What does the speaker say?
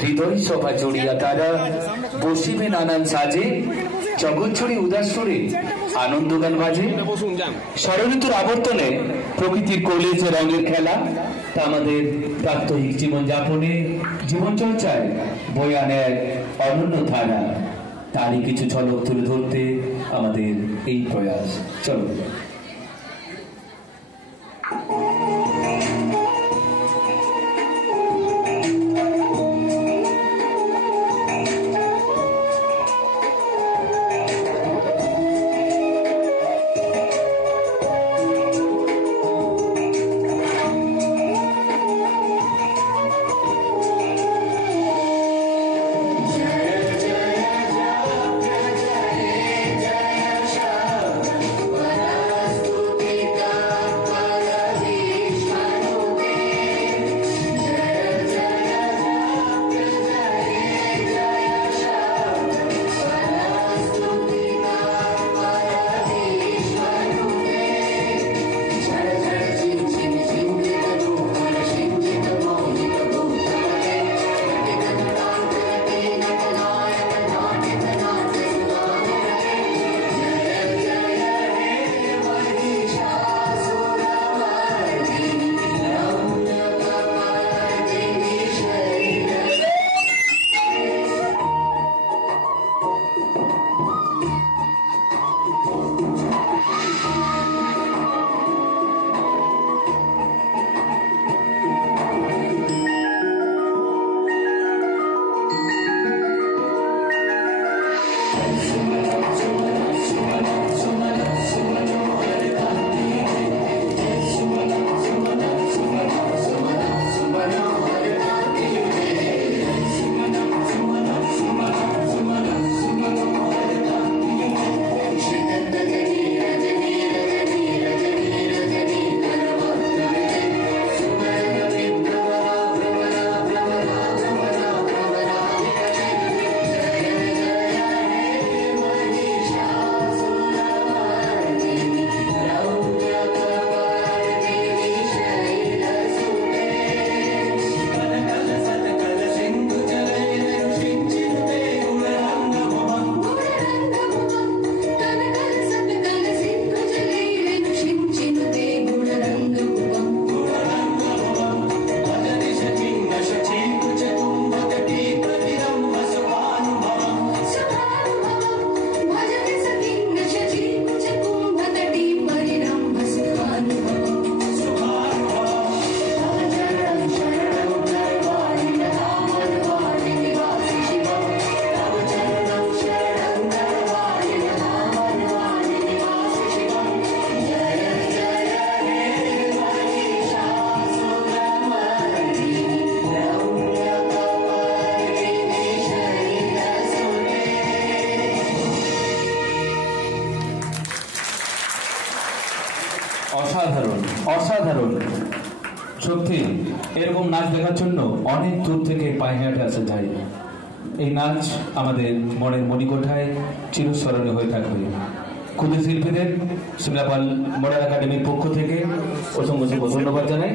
হৃদয় সভা জড়িয়া তারা বসিবে নানান সাজে, জগৎ ছড়ি উদাস সুরে আনন্দ গান বাজে। ষড়ঋতুর আবর্তনে প্রকৃতির কোলে যে রঙের খেলা, তা আমাদের প্রাত্যহিক জীবনযাপনে জীবন চর্চায় বয়ানের অনন্য ধারা। তারই কিছু ঝলক তুলে ধরতে আমাদের এই প্রয়াস। চলো। অসাধারণ অসাধারণ, সত্যি এরকম নাচ দেখার জন্য অনেক দূর থেকে পায়ে হেঁটে আসা যায়। এই নাচ আমাদের মনের মণিকোঠায় চিরস্মরণীয় হয়ে থাকবে। ক্ষুদ্র শিল্পীদের সিমলাপাল মডেল একাডেমির পক্ষ থেকে অসংখ্য ধন্যবাদ জানাই।